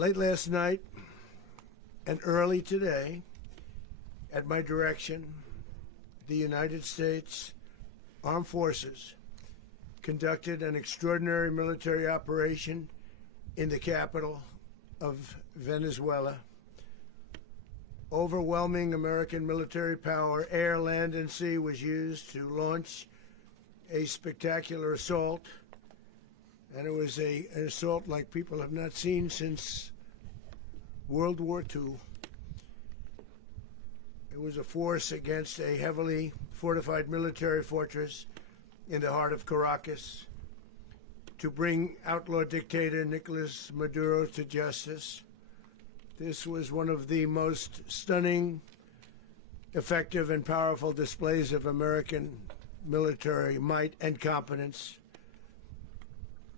Late last night and early today, at my direction, the United States Armed Forces conducted an extraordinary military operation in the capital of Venezuela. Overwhelming American military power, air, land, and sea, was used to launch a spectacular assault. And it was an assault like people have not seen since World War II. It was a force against a heavily fortified military fortress in the heart of Caracas to bring outlaw dictator Nicolas Maduro to justice. This was one of the most stunning, effective, and powerful displays of American military might and competence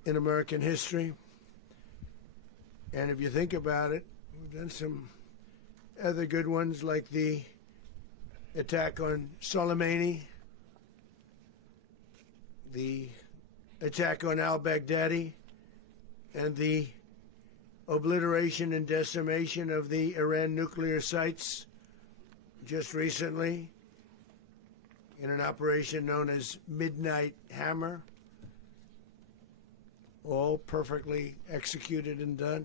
in American history. And if you think about it, we've done some other good ones, like the attack on Soleimani, the attack on al-Baghdadi, and the obliteration and decimation of the Iran nuclear sites just recently in an operation known as Midnight Hammer. All perfectly executed and done.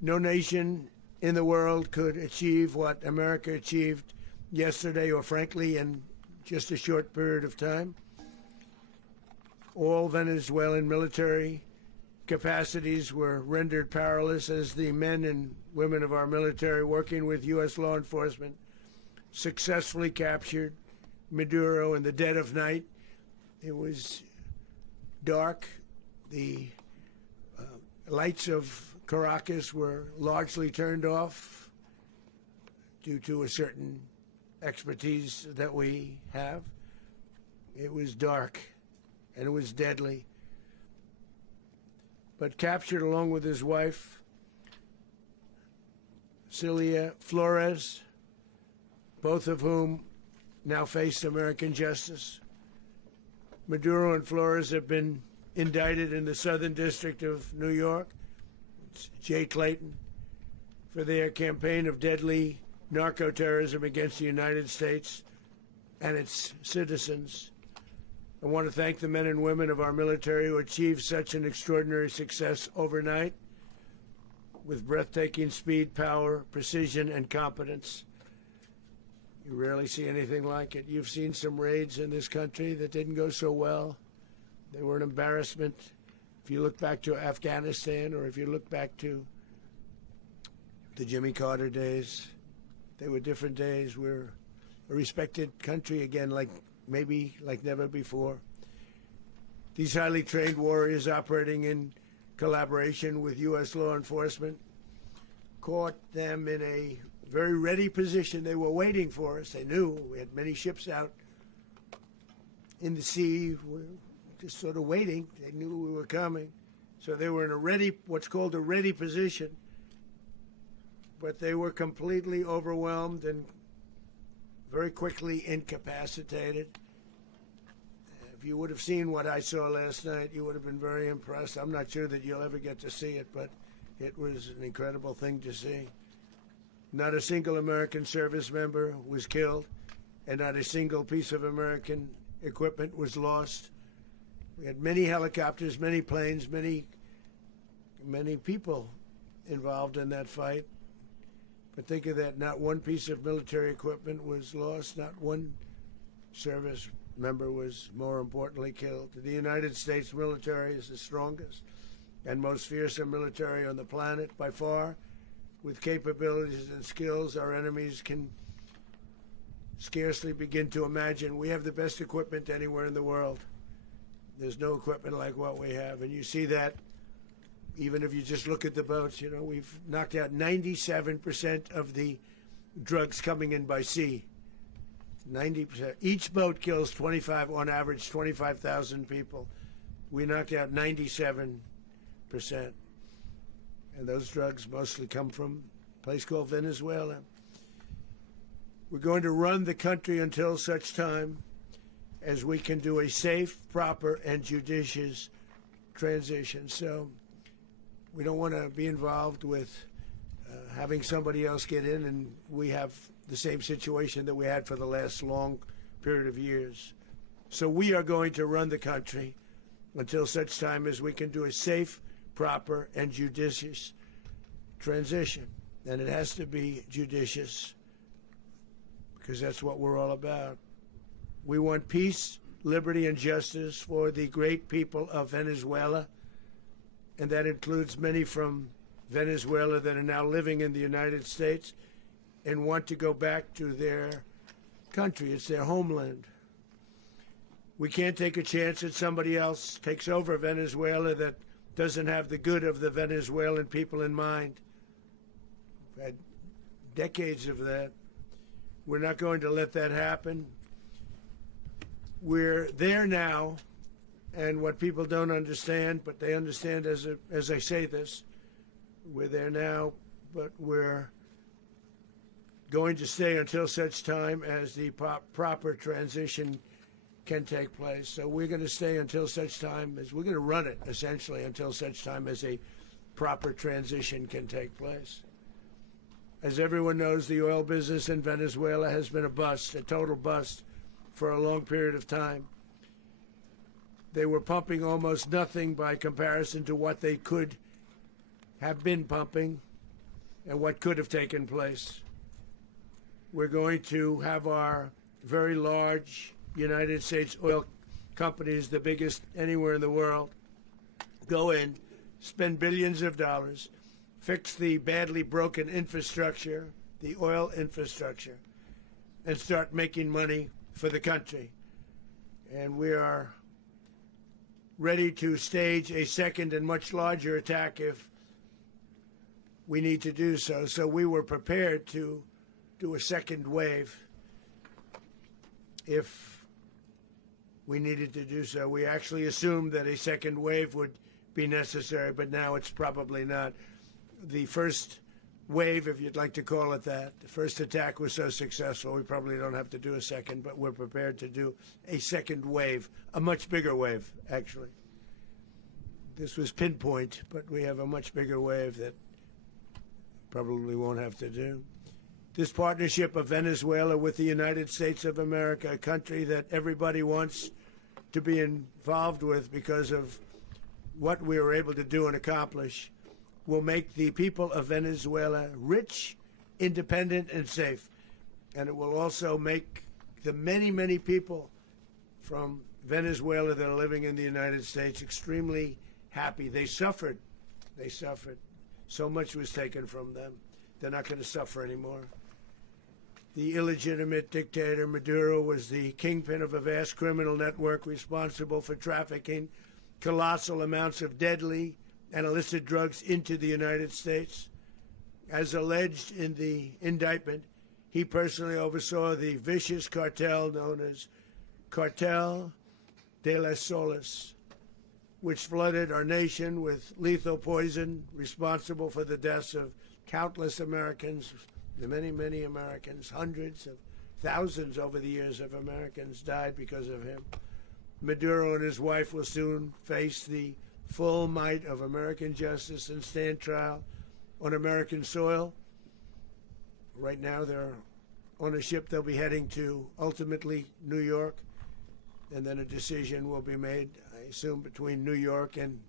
No nation in the world could achieve what America achieved yesterday, or frankly, in just a short period of time. All Venezuelan military capacities were rendered powerless as the men and women of our military, working with U.S. law enforcement, successfully captured Maduro in the dead of night. It was dark. The lights of Caracas were largely turned off due to a certain expertise that we have. It was dark and it was deadly. But captured along with his wife, Celia Flores, both of whom now face American justice. Maduro and Flores have been indicted in the Southern District of New York, it's Jay Clayton, for their campaign of deadly narco-terrorism against the United States and its citizens. I want to thank the men and women of our military who achieved such an extraordinary success overnight with breathtaking speed, power, precision, and competence. You rarely see anything like it. You've seen some raids in this country that didn't go so well. They were an embarrassment. If you look back to Afghanistan, or if you look back to the Jimmy Carter days, they were different days. We're a respected country again, like never before. These highly trained warriors, operating in collaboration with U.S. law enforcement, caught them in a very ready position. They were waiting for us. They knew we had many ships out in the sea, just sort of waiting. They knew we were coming. So they were in a ready, what's called a ready position. But they were completely overwhelmed and very quickly incapacitated. If you would have seen what I saw last night, you would have been very impressed. I'm not sure that you'll ever get to see it, but it was an incredible thing to see. Not a single American service member was killed, and not a single piece of American equipment was lost. We had many helicopters, many planes, many people involved in that fight. But think of that, not one piece of military equipment was lost, not one service member was, more importantly, killed. The United States military is the strongest and most fearsome military on the planet by far, with capabilities and skills our enemies can scarcely begin to imagine. We have the best equipment anywhere in the world. There's no equipment like what we have, and you see that even if you just look at the boats. You know, we've knocked out 97% of the drugs coming in by sea. 90%. Each boat kills on average 25,000 people. We knocked out 97%. And those drugs mostly come from a place called Venezuela. We're going to run the country until such time as we can do a safe, proper, and judicious transition. So We don't want to be involved with having somebody else get in and we have the same situation that we had for the last long period of years. So we are going to run the country until such time as we can do a safe, proper, and judicious transition. And it has to be judicious because that's what we're all about. We want peace, liberty, and justice for the great people of Venezuela, and that includes many from Venezuela that are now living in the United States and want to go back to their country. It's their homeland. We can't take a chance that somebody else takes over Venezuela that doesn't have the good of the Venezuelan people in mind. We've had decades of that. We're not going to let that happen. We're there now, and what people don't understand, but they understand as I say this, we're there now, but we're going to stay until such time as the proper transition can take place. So we're going to stay until such time as we're going to run it, essentially, until such time as a proper transition can take place. As everyone knows, the oil business in Venezuela has been a bust, a total bust, for a long period of time. They were pumping almost nothing by comparison to what they could have been pumping and what could have taken place. We're going to have our very large United States oil companies, the biggest anywhere in the world, go in, spend billions of dollars, fix the badly broken infrastructure, the oil infrastructure, and start making money for the country. And we are ready to stage a second and much larger attack if we need to do so. So we were prepared to do a second wave if we needed to do so. We actually assumed that a second wave would be necessary, but now it's probably not. The first wave, if you'd like to call it that, the first attack was so successful, we probably don't have to do a second, but we're prepared to do a second wave, a much bigger wave, actually. This was pinpoint, but we have a much bigger wave that probably won't have to do. This partnership of Venezuela with the United States of America, a country that everybody wants to be involved with because of what we were able to do and accomplish, will make the people of Venezuela rich, independent, and safe. And it will also make the many, many people from Venezuela that are living in the United States extremely happy. They suffered. They suffered. So much was taken from them. They're not going to suffer anymore. The illegitimate dictator Maduro was the kingpin of a vast criminal network responsible for trafficking colossal amounts of deadly and illicit drugs into the United States. As alleged in the indictment, he personally oversaw the vicious cartel known as Cartel de las Solas, which flooded our nation with lethal poison, responsible for the deaths of countless Americans, the many, many Americans. Hundreds of thousands over the years of Americans died because of him. Maduro and his wife will soon face the full might of American justice and stand trial on American soil. Right now they're on a ship. They'll be heading to, ultimately, New York, and then a decision will be made, I assume, between New York and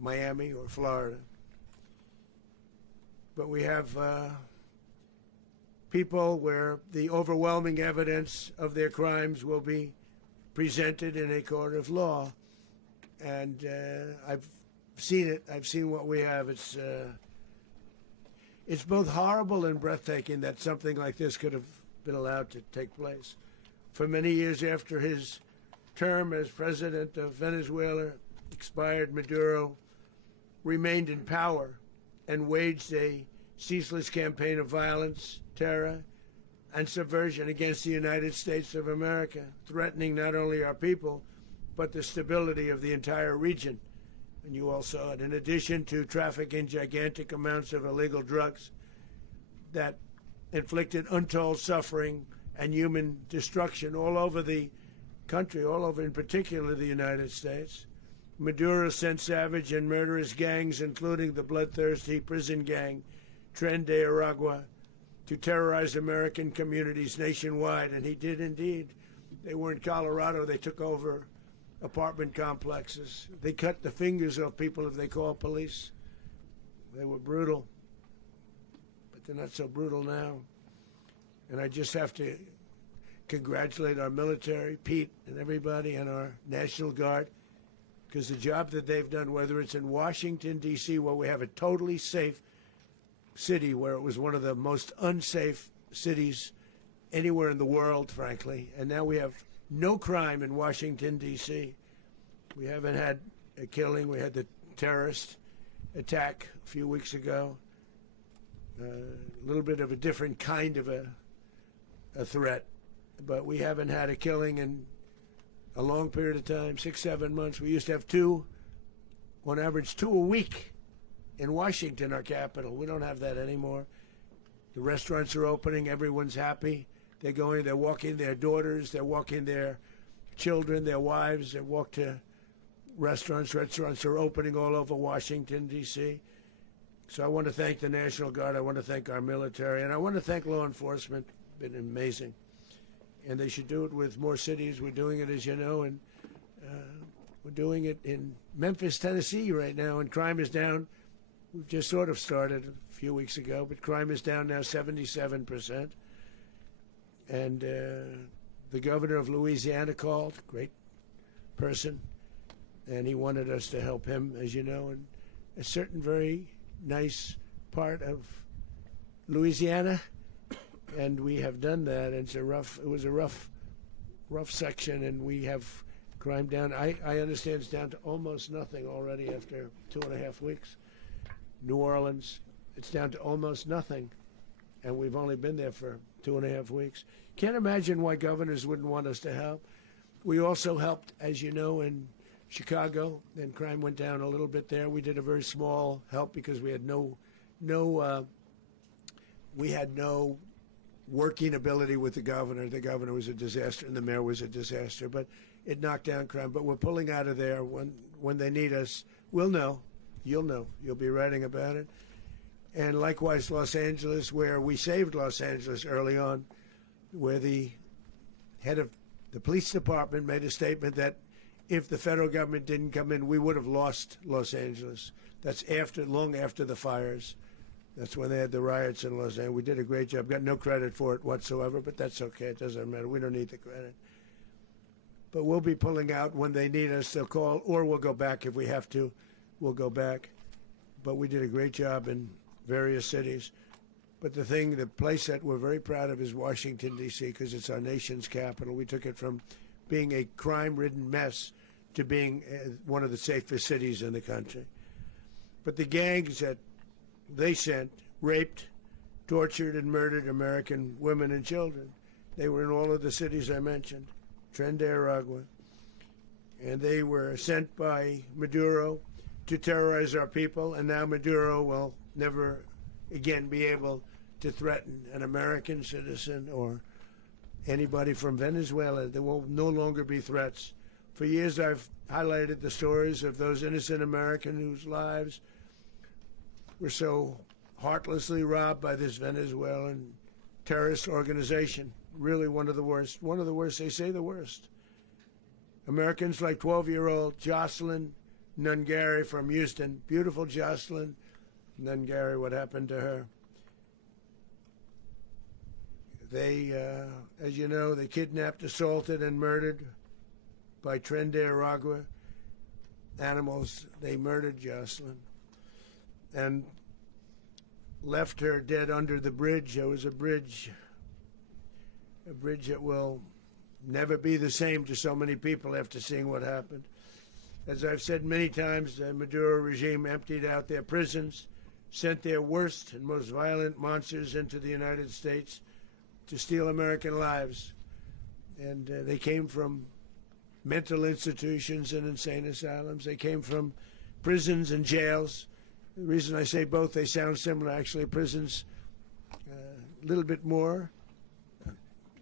Miami or Florida. But we have people where the overwhelming evidence of their crimes will be presented in a court of law. And I've seen it. I've seen what we have. It's both horrible and breathtaking that something like this could have been allowed to take place. For many years after his term as president of Venezuela expired, Maduro remained in power and waged a ceaseless campaign of violence, terror, and subversion against the United States of America, threatening not only our people, but the stability of the entire region. And you all saw it. In addition to trafficking gigantic amounts of illegal drugs that inflicted untold suffering and human destruction all over the country, all over, in particular, the United States, Maduro sent savage and murderous gangs, including the bloodthirsty prison gang, Tren de Aragua, to terrorize American communities nationwide, and he did indeed. They were in Colorado. They took over apartment complexes. They cut the fingers off people if they called police. They were brutal, but they're not so brutal now. And I just have to congratulate our military, Pete and everybody, and our National Guard, because the job that they've done, whether it's in Washington, D.C., where we have a totally safe city, where it was one of the most unsafe cities anywhere in the world, frankly, and now we have no crime in Washington, D.C. We haven't had a killing. We had the terrorist attack a few weeks ago. A little bit of a different kind of a threat, but we haven't had a killing in a long period of time, 6, 7 months. We used to have two, on average, 2 a week in Washington, our capital. We don't have that anymore. The restaurants are opening. Everyone's happy. They're going, they're walking their daughters, they're walking their children, their wives. They walk to restaurants. Restaurants are opening all over Washington, D.C. So I want to thank the National Guard. I want to thank our military. And I want to thank law enforcement. Been amazing. And they should do it with more cities. We're doing it, as you know, and we're doing it in Memphis, Tennessee right now, and crime is down. We've just sort of started a few weeks ago, but crime is down now 77%. And the governor of Louisiana called, great person, and he wanted us to help him, as you know, in a certain very nice part of Louisiana. And we have done that. It was a rough section, and we have crime down. I understand it's down to almost nothing already after 2.5 weeks. New Orleans, it's down to almost nothing, and we've only been there for 2.5 weeks. Can't imagine why governors wouldn't want us to help. We also helped, as you know, in Chicago, and crime went down a little bit there. We did a very small help because we had no working ability with the governor. The governor was a disaster, and the mayor was a disaster, but it knocked down crime. But we're pulling out of there. When they need us, we'll know. You'll know. You'll be writing about it. And likewise, Los Angeles, where we saved Los Angeles early on, where the head of the police department made a statement that if the federal government didn't come in, we would have lost Los Angeles. That's long after the fires. That's when they had the riots in Los Angeles. We did a great job. Got no credit for it whatsoever, but that's okay. It doesn't matter. We don't need the credit. But we'll be pulling out when they need us. They'll call, or we'll go back if we have to. We'll go back. But we did a great job in various cities. But the place that we're very proud of is Washington, D.C., because it's our nation's capital. We took it from being a crime-ridden mess to being one of the safest cities in the country. But the gangs that they sent raped, tortured, and murdered American women and children. They were in all of the cities I mentioned, Tren de Aragua. And they were sent by Maduro to terrorize our people, and now Maduro will never again be able to threaten an American citizen or anybody from Venezuela. There will no longer be threats. For years I've highlighted the stories of those innocent Americans whose lives were so heartlessly robbed by this Venezuelan terrorist organization. Really one of the worst. One of the worst, they say the worst. Americans like 12-year-old Jocelyn Nungari from Houston. Beautiful Jocelyn Nungari, what happened to her? They, as you know, they kidnapped, assaulted, and murdered by Tren de Aragua animals. They murdered Jocelyn and left her dead under the bridge. There was a bridge that will never be the same to so many people after seeing what happened. As I've said many times, the Maduro regime emptied out their prisons, sent their worst and most violent monsters into the United States to steal American lives. And they came from mental institutions and insane asylums. They came from prisons and jails. The reason I say both, they sound similar. Actually, prisons a little bit more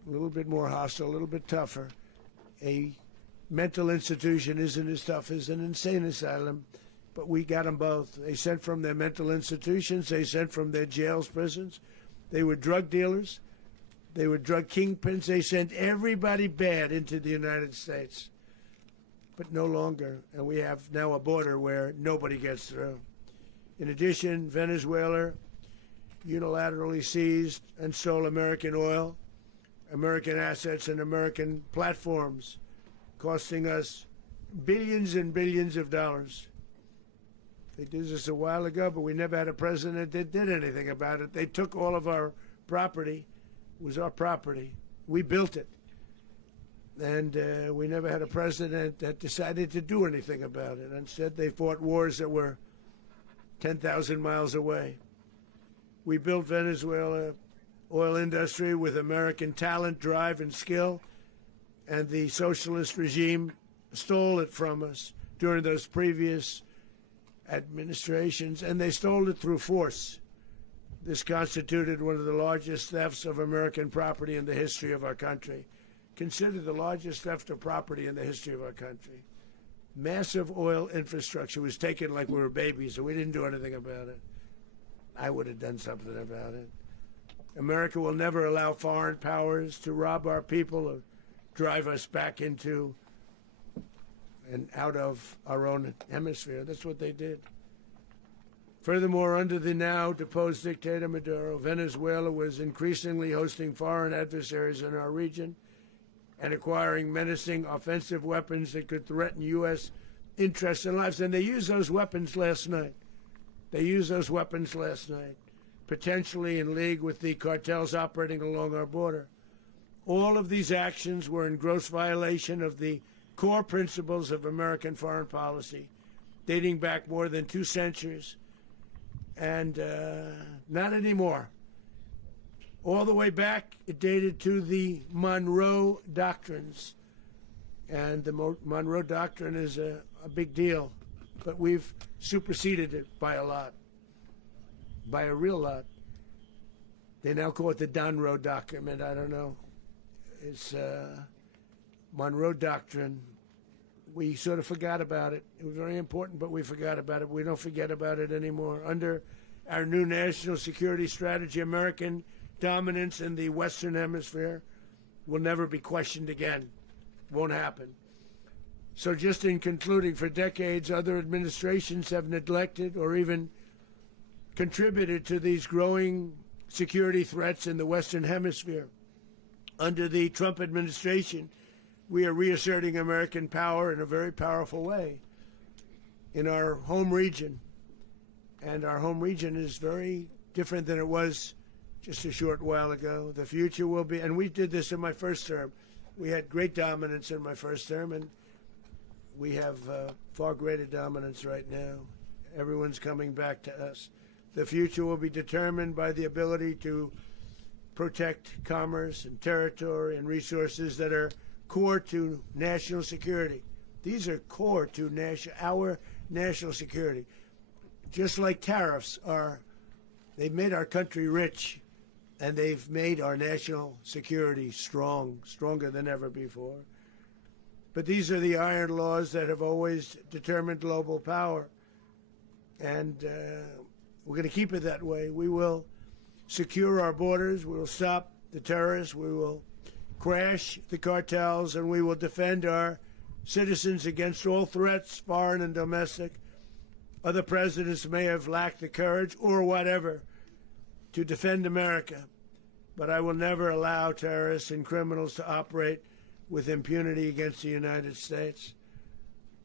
hostile, a little bit tougher. A mental institution isn't as tough as an insane asylum, but we got them both. They sent from their mental institutions. They sent from their jails, prisons. They were drug dealers. They were drug kingpins. They sent everybody bad into the United States, but no longer. And we have now a border where nobody gets through. In addition, Venezuela unilaterally seized and stole American oil, American assets, and American platforms, costing us billions and billions of dollars. They did this a while ago, but we never had a president that did anything about it. They took all of our property. It was our property. We built it. And we never had a president that decided to do anything about it. Instead, they fought wars that were 10,000 miles away. We built Venezuela oil industry with American talent, drive, and skill, and the socialist regime stole it from us during those previous administrations, and they stole it through force. This constituted one of the largest thefts of American property in the history of our country. Considered the largest theft of property in the history of our country. Massive oil infrastructure was taken like we were babies, and we didn't do anything about it. I would have done something about it. America will never allow foreign powers to rob our people or drive us back into and out of our own hemisphere. That's what they did. Furthermore, under the now deposed dictator Maduro, Venezuela was increasingly hosting foreign adversaries in our region and acquiring menacing offensive weapons that could threaten U.S. interests and lives. And they used those weapons last night. Potentially in league with the cartels operating along our border. All of these actions were in gross violation of the core principles of American foreign policy, dating back more than 2 centuries, and not anymore. All the way back, it dated to the Monroe Doctrines, and the Monroe Doctrine is a big deal, but we've superseded it by a lot, by a real lot. They now call it the Monroe Document. I don't know. It's Monroe Doctrine. We sort of forgot about it. It was very important, but we forgot about it. We don't forget about it anymore. Under our new national security strategy, American dominance in the Western Hemisphere will never be questioned again. Won't happen. So just in concluding, for decades, other administrations have neglected or even contributed to these growing security threats in the Western Hemisphere. Under the Trump administration, we are reasserting American power in a very powerful way in our home region. And our home region is very different than it was just a short while ago. The future will be, and we did this in my first term. We had great dominance in my first term, and we have far greater dominance right now. Everyone's coming back to us. The future will be determined by the ability to protect commerce and territory and resources that are core to national security. These are core to our national security. Just like tariffs are, they've made our country rich, and they've made our national security stronger than ever before. But these are the iron laws that have always determined global power, and we're going to keep it that way. We will secure our borders, we will stop the terrorists, we will crash the cartels, and we will defend our citizens against all threats, foreign and domestic. Other presidents may have lacked the courage or whatever to defend America, but I will never allow terrorists and criminals to operate with impunity against the United States.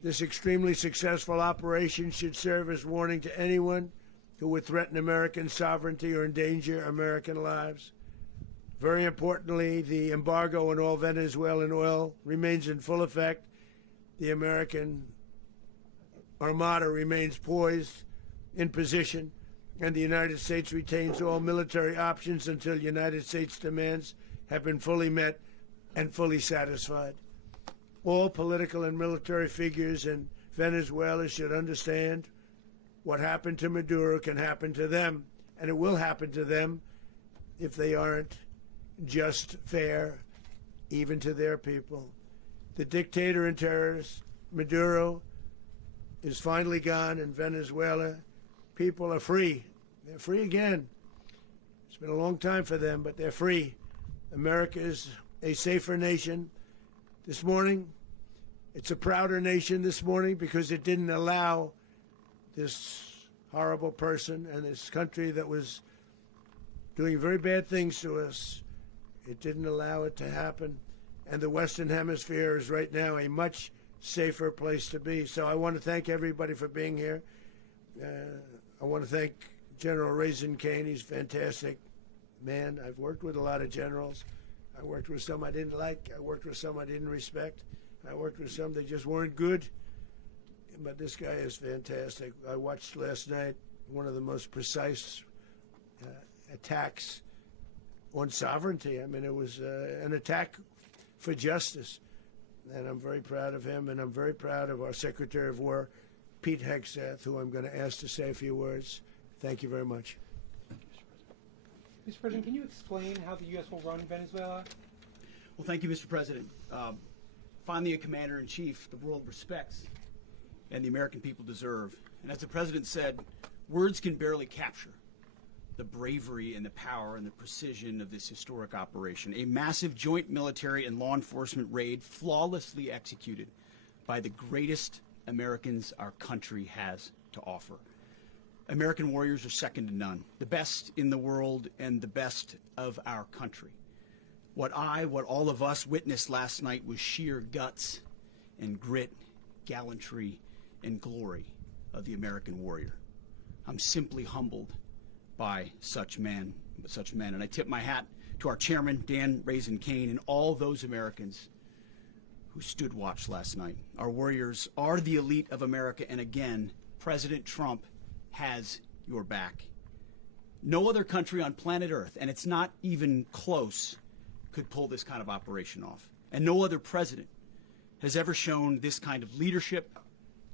This extremely successful operation should serve as warning to anyone who would threaten American sovereignty or endanger American lives. Very importantly, the embargo on all Venezuelan oil remains in full effect. The American Armada remains poised in position, and the United States retains all military options until United States demands have been fully met and fully satisfied. All political and military figures in Venezuela should understand what happened to Maduro can happen to them, and it will happen to them if they aren't just fair, even to their people. The dictator and terrorist, Maduro, is finally gone in Venezuela. People are free. They're free again. It's been a long time for them, but they're free. America is a safer nation. This morning, it's a prouder nation this morning because it didn't allow this horrible person and this country that was doing very bad things to us. It didn't allow it to happen. And the Western Hemisphere is right now a much safer place to be. So I want to thank everybody for being here. I want to thank General Reasserting American. He's a fantastic man. I've worked with a lot of generals. I worked with some I didn't like. I worked with some I didn't respect. I worked with some that just weren't good. But this guy is fantastic. I watched last night one of the most precise attacks on sovereignty. I mean, it was an attack for justice. And I'm very proud of him, and I'm very proud of our Secretary of War, Pete Hegseth, who I'm going to ask to say a few words. Thank you very much. Mr. President, can you explain how the U.S. will run Venezuela? Well, thank you, Mr. President. Finally, a commander-in-chief the world respects and the American people deserve. And as the President said, words can barely capture the bravery and the power and the precision of this historic operation. A massive joint military and law enforcement raid flawlessly executed by the greatest Americans our country has to offer. American warriors are second to none, the best in the world and the best of our country. What all of us witnessed last night was sheer guts and grit, gallantry and glory of the American warrior. I'm simply humbled by such men. And I tip my hat to our chairman, Dan Reasserting, and all those Americans who stood watch last night. Our warriors are the elite of America, and again, President Trump has your back. No other country on planet Earth, and it's not even close, could pull this kind of operation off. And no other president has ever shown this kind of leadership,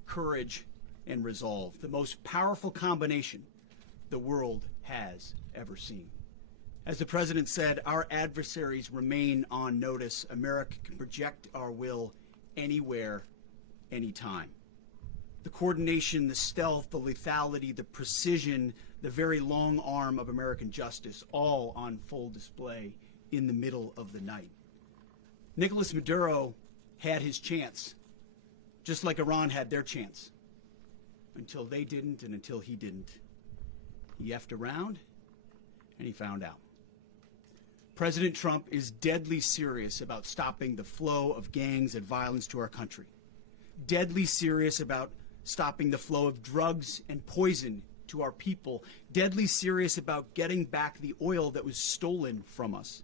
courage, and resolve. The most powerful combination the world has ever seen. As the President said, our adversaries remain on notice. America can project our will anywhere, anytime. The coordination, the stealth, the lethality, the precision, the very long arm of American justice, all on full display in the middle of the night. Nicolas Maduro had his chance, just like Iran had their chance, until they didn't and until he didn't. He effed around, and he found out. President Trump is deadly serious about stopping the flow of gangs and violence to our country. Deadly serious about stopping the flow of drugs and poison to our people. Deadly serious about getting back the oil that was stolen from us.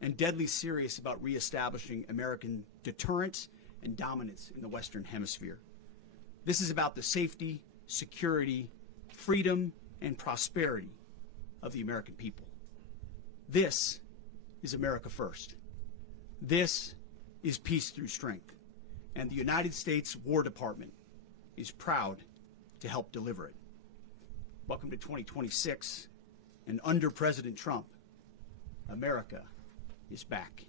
And deadly serious about reestablishing American deterrence and dominance in the Western Hemisphere. This is about the safety, security, freedom, and prosperity of the American people. This is America first. This is peace through strength. And the United States War Department is proud to help deliver it. Welcome to 2026, and under President Trump, America is back.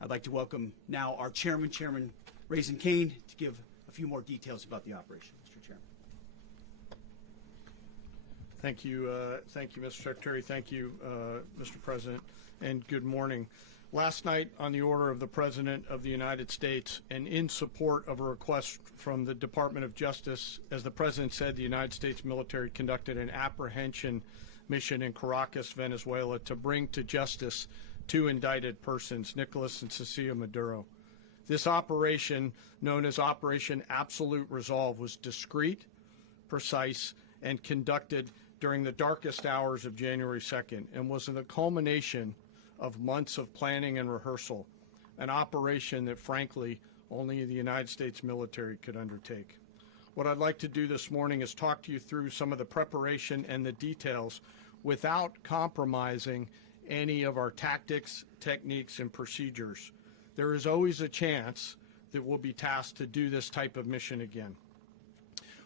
I'd like to welcome now our chairman, Chairman Reasserting, to give a few more details about the operation. Mr. Chairman. Thank you, Mr. Secretary. Thank you, Mr. President, and good morning. Last night, on the order of the President of the United States and in support of a request from the Department of Justice, as the President said, the United States military conducted an apprehension mission in Caracas, Venezuela, to bring to justice two indicted persons, Nicolas and Cecilia Maduro. This operation, known as Operation Absolute Resolve, was discreet, precise, and conducted during the darkest hours of January 2nd and was the culmination of months of planning and rehearsal, an operation that, frankly, only the United States military could undertake. What I'd like to do this morning is talk to you through some of the preparation and the details without compromising any of our tactics, techniques, and procedures. There is always a chance that we'll be tasked to do this type of mission again.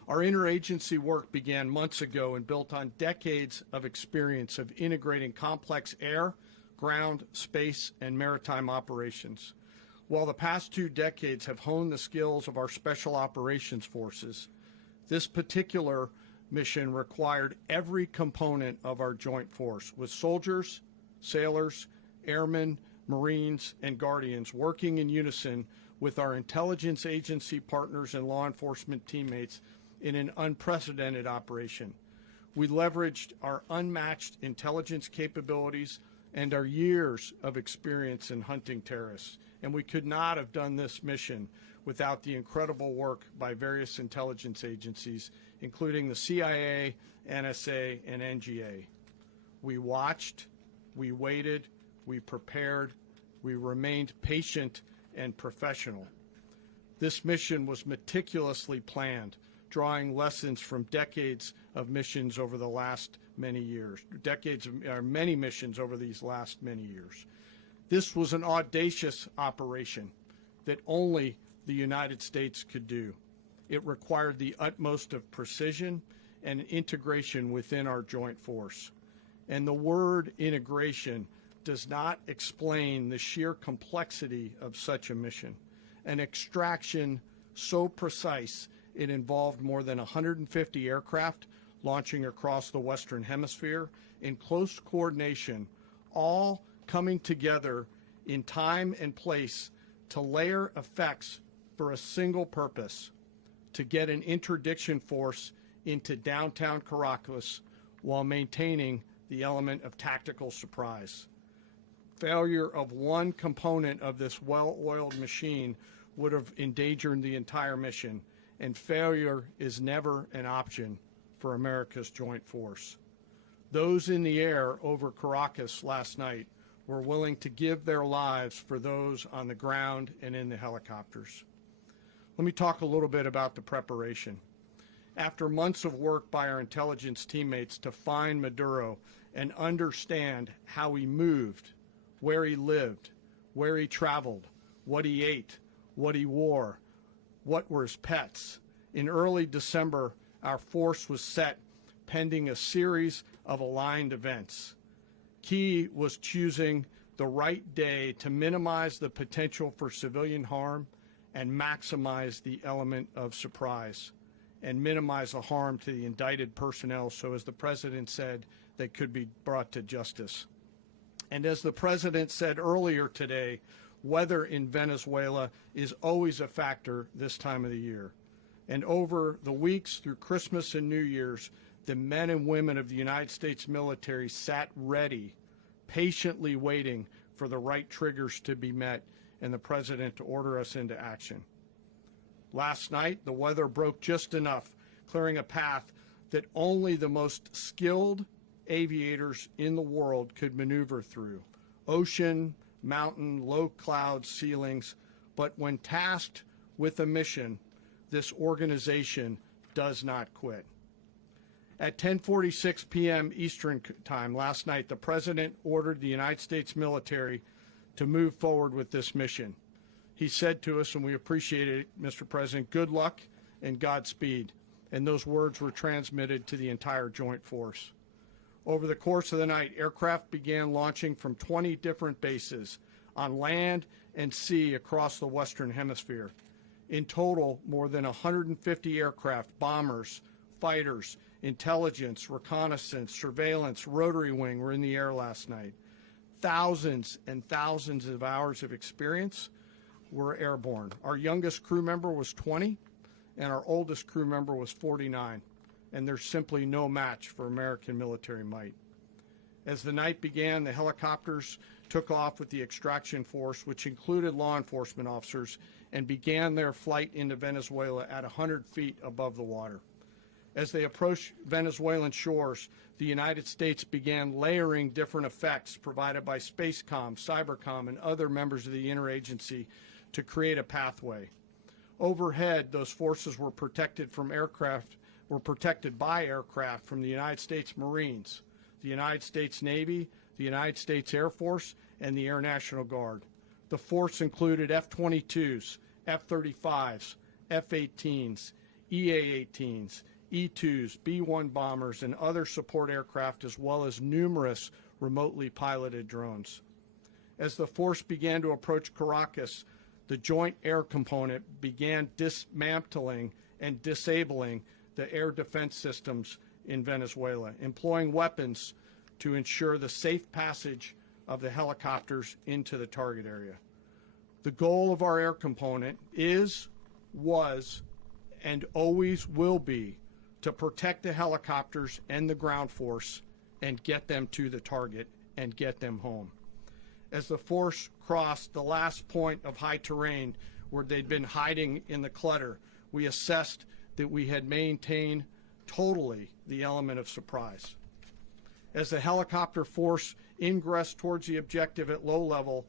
Our interagency work began months ago and built on decades of experience of integrating complex air, ground, space, and maritime operations. While the past 2 decades have honed the skills of our special operations forces, this particular mission required every component of our joint force, with soldiers, sailors, airmen, Marines, and Guardians working in unison with our intelligence agency partners and law enforcement teammates in an unprecedented operation. We leveraged our unmatched intelligence capabilities and our years of experience in hunting terrorists, and we could not have done this mission without the incredible work by various intelligence agencies, including the CIA, NSA, and NGA. We watched, we waited, we prepared, we remained patient and professional. This mission was meticulously planned, drawing lessons from decades of missions over the last many years, many missions over these last many years. This was an audacious operation that only the United States could do. It required the utmost of precision and integration within our joint force. And the word integration does not explain the sheer complexity of such a mission. An extraction so precise it involved more than 150 aircraft launching across the Western Hemisphere in close coordination, all coming together in time and place to layer effects for a single purpose: to get an interdiction force into downtown Caracas while maintaining the element of tactical surprise. Failure of one component of this well-oiled machine would have endangered the entire mission, and failure is never an option for America's joint force. Those in the air over Caracas last night were willing to give their lives for those on the ground and in the helicopters. Let me talk a little bit about the preparation. After months of work by our intelligence teammates to find Maduro and understand how he moved, where he lived, where he traveled, what he ate, what he wore, what were his pets, in early December, our force was set pending a series of aligned events. Key was choosing the right day to minimize the potential for civilian harm and maximize the element of surprise, and minimize the harm to the indicted personnel so, as the President said, they could be brought to justice. And as the President said earlier today, weather in Venezuela is always a factor this time of the year. And over the weeks through Christmas and New Year's, the men and women of the United States military sat ready, patiently waiting for the right triggers to be met and the President to order us into action. Last night, the weather broke just enough, clearing a path that only the most skilled aviators in the world could maneuver through. Ocean, mountain, low cloud ceilings, but when tasked with a mission, this organization does not quit. At 10:46 p.m. Eastern Time last night, the President ordered the United States military to move forward with this mission. He said to us, and we appreciate it, Mr. President, good luck and Godspeed. And those words were transmitted to the entire joint force. Over the course of the night, aircraft began launching from 20 different bases on land and sea across the Western Hemisphere. In total, more than 150 aircraft, bombers, fighters, intelligence, reconnaissance, surveillance, rotary wing were in the air last night. Thousands and thousands of hours of experience were airborne. Our youngest crew member was 20, and our oldest crew member was 49, and there's simply no match for American military might. As the night began, the helicopters took off with the extraction force, which included law enforcement officers, and began their flight into Venezuela at 100 feet above the water. As they approached Venezuelan shores, the United States began layering different effects provided by Spacecom, Cybercom, and other members of the interagency to create a pathway. Overhead, those forces were protected by aircraft from the United States Marines, the United States Navy, the United States Air Force, and the Air National Guard. The force included F-22s, F-35s, F-18s, EA-18s, E-2s, B-1 bombers, and other support aircraft, as well as numerous remotely piloted drones. As the force began to approach Caracas, the Joint Air Component began dismantling and disabling the air defense systems in Venezuela, employing weapons to ensure the safe passage of the helicopters into the target area. The goal of our air component is, was, and always will be to protect the helicopters and the ground force and get them to the target and get them home. As the force crossed the last point of high terrain where they'd been hiding in the clutter, we assessed that we had maintained totally the element of surprise. As the helicopter force ingressed towards the objective at low level,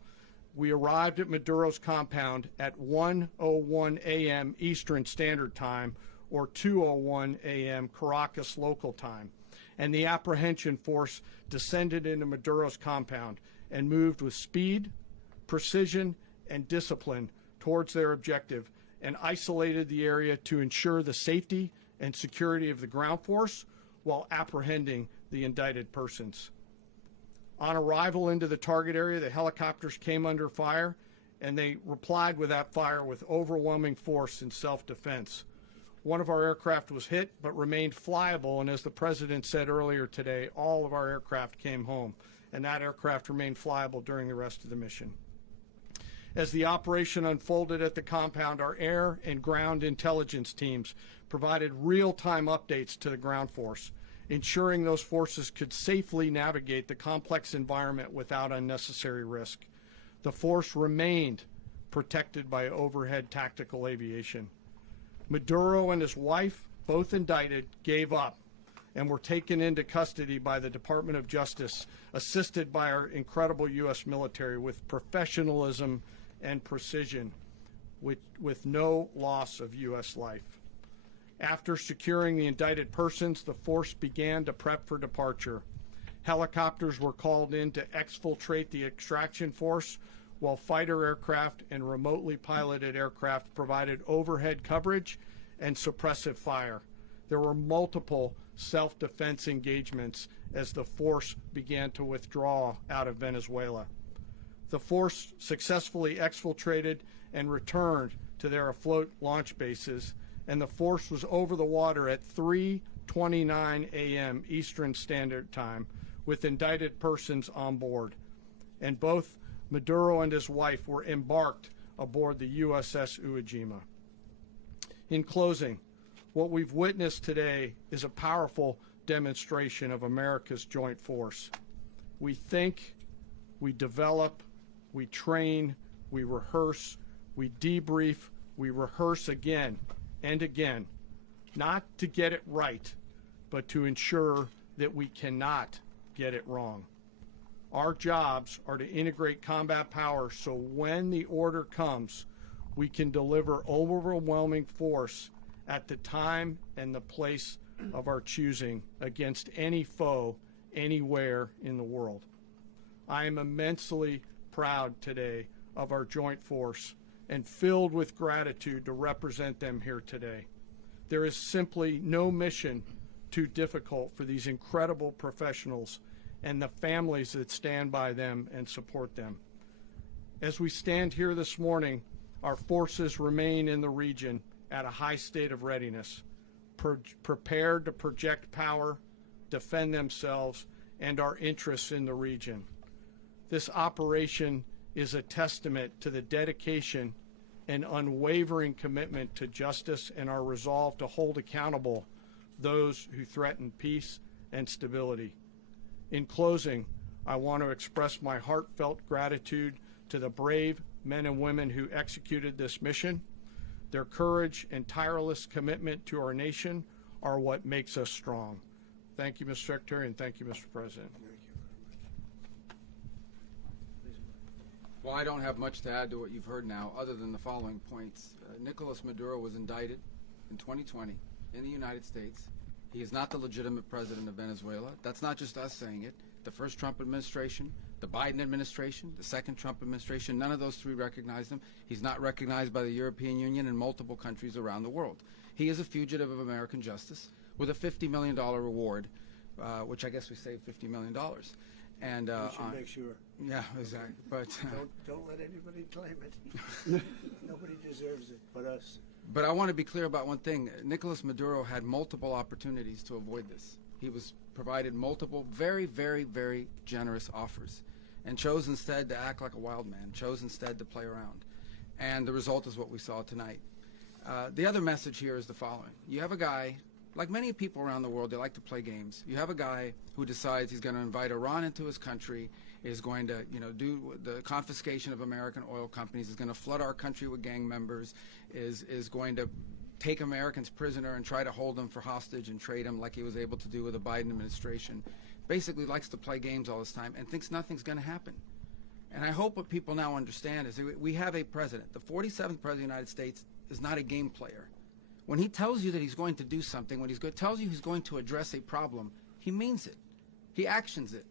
we arrived at Maduro's compound at 1:01 a.m. Eastern Standard Time, or 2:01 a.m. Caracas local time, and the apprehension force descended into Maduro's compound and moved with speed, precision, and discipline towards their objective and isolated the area to ensure the safety and security of the ground force while apprehending the indicted persons. On arrival into the target area, the helicopters came under fire, and they replied with that fire with overwhelming force in self-defense. One of our aircraft was hit but remained flyable, and as the President said earlier today, all of our aircraft came home, and that aircraft remained flyable during the rest of the mission. As the operation unfolded at the compound, our air and ground intelligence teams provided real-time updates to the ground force, ensuring those forces could safely navigate the complex environment without unnecessary risk. The force remained protected by overhead tactical aviation. Maduro and his wife, both indicted, gave up and were taken into custody by the Department of Justice, assisted by our incredible U.S. military with professionalism and precision, with no loss of U.S. life. After securing the indicted persons, the force began to prep for departure. Helicopters were called in to exfiltrate the extraction force, while fighter aircraft and remotely piloted aircraft provided overhead coverage and suppressive fire. There were multiple self-defense engagements as the force began to withdraw out of Venezuela. The force successfully exfiltrated and returned to their afloat launch bases, and the force was over the water at 3:29 a.m. Eastern Standard Time with indicted persons on board. And both Maduro and his wife were embarked aboard the USS Iwo Jima. In closing, what we've witnessed today is a powerful demonstration of America's joint force. We think, we develop, we train, we rehearse, we debrief, we rehearse again and again, not to get it right, but to ensure that we cannot get it wrong. Our jobs are to integrate combat power so when the order comes, we can deliver overwhelming force at the time and the place of our choosing against any foe anywhere in the world. I am immensely proud today of our joint force and filled with gratitude to represent them here today. There is simply no mission too difficult for these incredible professionals and the families that stand by them and support them. As we stand here this morning, our forces remain in the region at a high state of readiness, prepared to project power, defend themselves, and our interests in the region. This operation is a testament to the dedication and unwavering commitment to justice and our resolve to hold accountable those who threaten peace and stability. In closing, I want to express my heartfelt gratitude to the brave men and women who executed this mission. Their courage and tireless commitment to our nation are what makes us strong. Thank you, Mr. Secretary, and thank you, Mr. President. Well, I don't have much to add to what you've heard now, other than the following points. Nicolas Maduro was indicted in 2020 in the United States. He is not the legitimate president of Venezuela. That's not just us saying it. The first Trump administration, the Biden administration, the second Trump administration, none of those three recognized him. He's not recognized by the European Union and multiple countries around the world. He is a fugitive of American justice with a $50 million reward, which I guess we saved $50 million. And We should make sure. yeah, exactly. But Don't let anybody claim it. Nobody deserves it but us. but I want to be clear about one thing. Nicolas Maduro had multiple opportunities to avoid this. He was provided multiple very, very, very generous offers, and chose instead to act like a wild man. Chose instead to play around, and the result is what we saw tonight. The other message here is the following. You have a guy, like many people around the world, they like to play games. You have a guy who decides he's going to invite Iran into his country, is going to, do the confiscation of American oil companies, is going to flood our country with gang members, is going to take Americans prisoner and try to hold them for hostage and trade them like he was able to do with the Biden administration. Basically likes to play games all this time and thinks nothing's going to happen. And I hope what people now understand is that we have a president. The 47th president of the United States is not a game player. When he tells you that he's going to do something, when tells you he's going to address a problem, he means it. He actions it.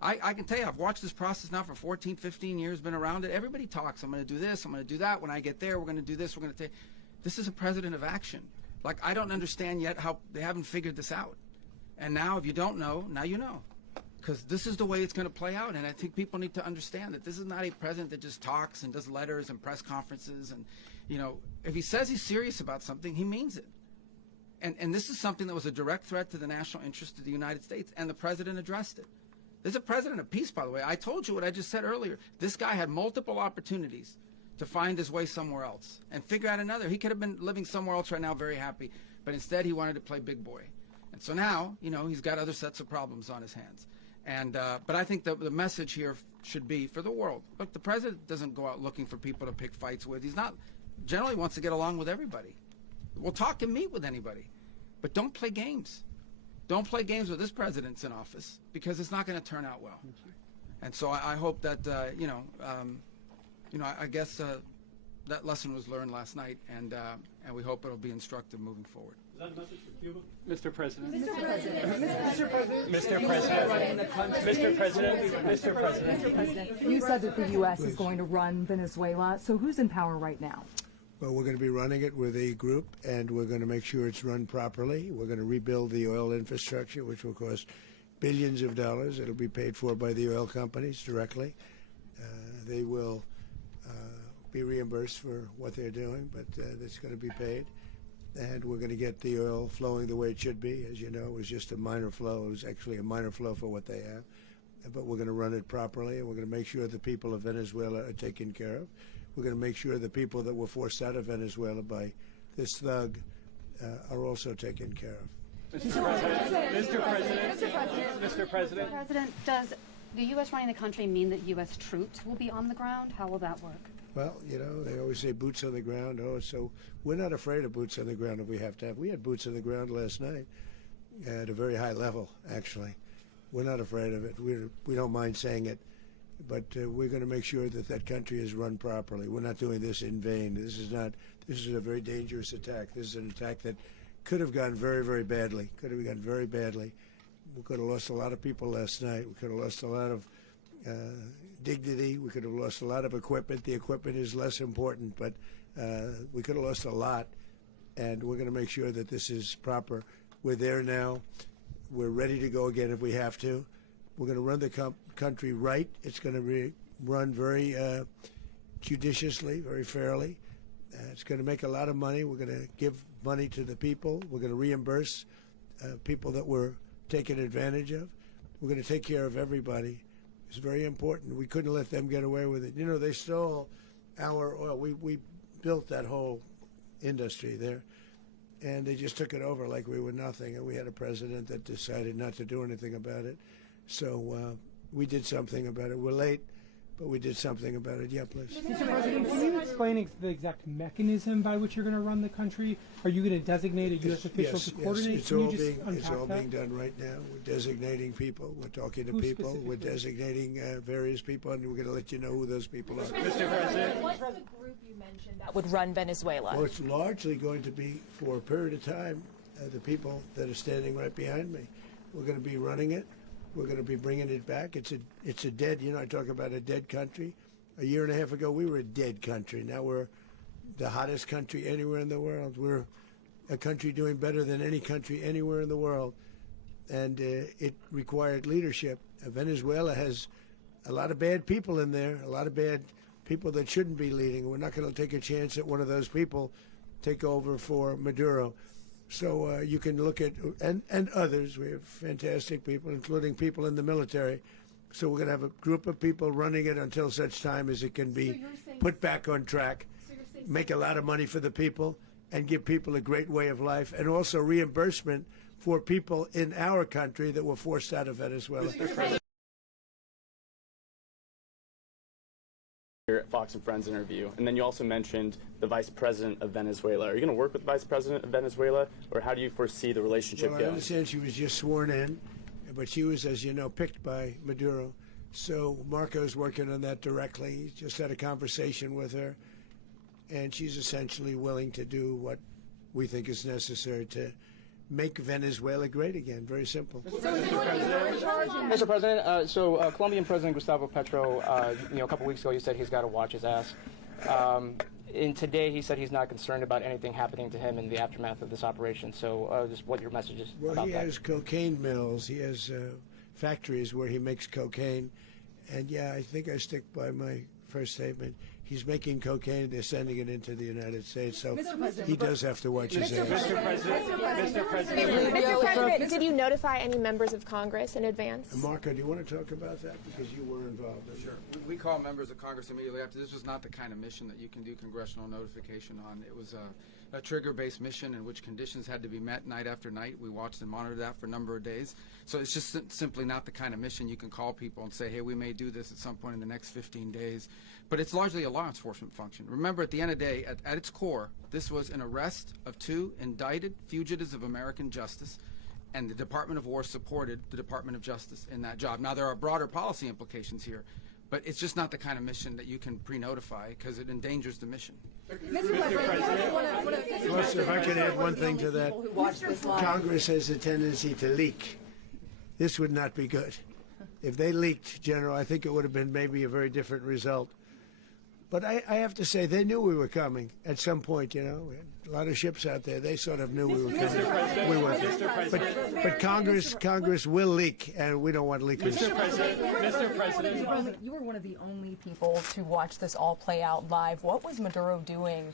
I can tell you, I've watched this process now for 14, 15 years, been around it. Everybody talks. I'm going to do this. I'm going to do that. When I get there, we're going to do this. We're going to take. This is a president of action. Like, I don't understand yet how they haven't figured this out. And now, if you don't know, now you know. Because this is the way it's going to play out. And I think people need to understand that this is not a president that just talks and does letters and press conferences. And, if he says he's serious about something, he means it. And this is something that was a direct threat to the national interest of the United States. And the president addressed it. There's a president of peace, by the way. I told you what I just said earlier. This guy had multiple opportunities to find his way somewhere else and figure out another. He could have been living somewhere else right now very happy. But instead, he wanted to play big boy. And so now, he's got other sets of problems on his hands. And but I think the message here should be for the world. Look, the president doesn't go out looking for people to pick fights with. He's not generally wants to get along with everybody. We'll talk and meet with anybody. But don't play games. Don't play games with this president's in office, because it's not going to turn out well. And so I hope that, I guess that lesson was learned last night, and we hope it'll be instructive moving forward. Is that a message for Cuba? Mr. President. Mr. President. Mr. President. Mr. President. Mr. President. You said that the U.S. is going to run Venezuela, so who's in power right now? Well, we're going to be running it with a group, and we're going to make sure it's run properly. We're going to rebuild the oil infrastructure, which will cost billions of dollars. It'll be paid for by the oil companies directly. They will be reimbursed for what they're doing, but that's going to be paid. And we're going to get the oil flowing the way it should be. As you know, it was just a minor flow. It was actually a minor flow for what they have. But we're going to run it properly, and we're going to make sure the people of Venezuela are taken care of. We're going to make sure the people that were forced out of Venezuela by this thug are also taken care of. Mr. President. Mr. President. Mr. President. Mr. President. President, does the U.S. running the country mean that U.S. troops will be on the ground? How will that work? Well, they always say boots on the ground. Oh, so we're not afraid of boots on the ground if we have to have. We had boots on the ground last night at a very high level, actually. We're not afraid of it. We don't mind saying it. But we're going to make sure that that country is run properly. We're not doing this in vain. This is a very dangerous attack. This is an attack that could have gone very, very badly. Could have gone very badly. We could have lost a lot of people last night. We could have lost a lot of dignity. We could have lost a lot of equipment. The equipment is less important, but we could have lost a lot. And we're going to make sure that this is proper. We're there now. We're ready to go again if we have to. We're going to run the country right. It's going to be run very judiciously, very fairly. It's going to make a lot of money. We're going to give money to the people. We're going to reimburse people that were taken advantage of. We're going to take care of everybody. It's very important. We couldn't let them get away with it. They stole our oil. We built that whole industry there, and they just took it over like we were nothing. And we had a president that decided not to do anything about it. So we did something about it. We're late, but we did something about it. Yeah, please. Mr. President, can you explain the exact mechanism by which you're going to run the country? Are you going to designate a U.S. official to coordinate? It's all being done right now. We're designating people. We're talking to people. We're designating various people, and we're going to let you know who those people are. Mr. President. What's the group you mentioned that would run Venezuela? Well, it's largely going to be, for a period of time, the people that are standing right behind me. We're going to be running it. We're going to be bringing it back. It's a dead, I talk about a dead country. A year and a half ago, we were a dead country. Now we're the hottest country anywhere in the world. We're a country doing better than any country anywhere in the world. and it required leadership. Venezuela has a lot of bad people in there, a lot of bad people that shouldn't be leading. We're not going to take a chance that one of those people take over for Maduro. So you can look at, and others, we have fantastic people, including people in the military. So we're going to have a group of people running it until such time as it can be put back on track, make a lot of money for the people, and give people a great way of life, and also reimbursement for people in our country that were forced out of Venezuela. Here at Fox and Friends interview, and then you also mentioned the Vice President of Venezuela. Are you going to work with the Vice President of Venezuela, or how do you foresee the relationship Well, going? I understand she was just sworn in, but she was, as you know, picked by Maduro. So Marco's working on that directly. He just had a conversation with her, and she's essentially willing to do what we think is necessary to make Venezuela great again. Very simple. Mr. President, Colombian President Gustavo Petro, a couple weeks ago, he said he's got to watch his ass. And today he said he's not concerned about anything happening to him in the aftermath of this operation. So just what your message is Well, about he that. has cocaine mills. He has factories where he makes cocaine. And, yeah, I think I stick by my first statement. He's making cocaine. They're sending it into the United States. So he does have to watch his ass. Mr. President, Did you notify any members of Congress in advance? Marco, do you want to talk about that? Because you were involved in it. Sure. We call members of Congress immediately after. This was not the kind of mission that you can do congressional notification on. It was a trigger-based mission in which conditions had to be met night after night. We watched and monitored that for a number of days. So it's just simply not the kind of mission you can call people and say, hey, we may do this at some point in the next 15 days. But it's largely a law enforcement function. Remember, at the end of the day, at its core, this was an arrest of 2 indicted fugitives of American justice, and the Department of War supported the Department of Justice in that job. Now, there are broader policy implications here, but it's just not the kind of mission that you can pre-notify because it endangers the mission. Plus, if I could add one thing to that, Congress has a tendency to leak. This would not be good. If they leaked, General, I think it would have been maybe a very different result. But I have to say, they knew we were coming at some point, We had a lot of ships out there. They sort of knew we were coming. We weren't. But Congress will leak, and we don't want leakers. Mr. President. You were one of the only people to watch this all play out live. What was Maduro doing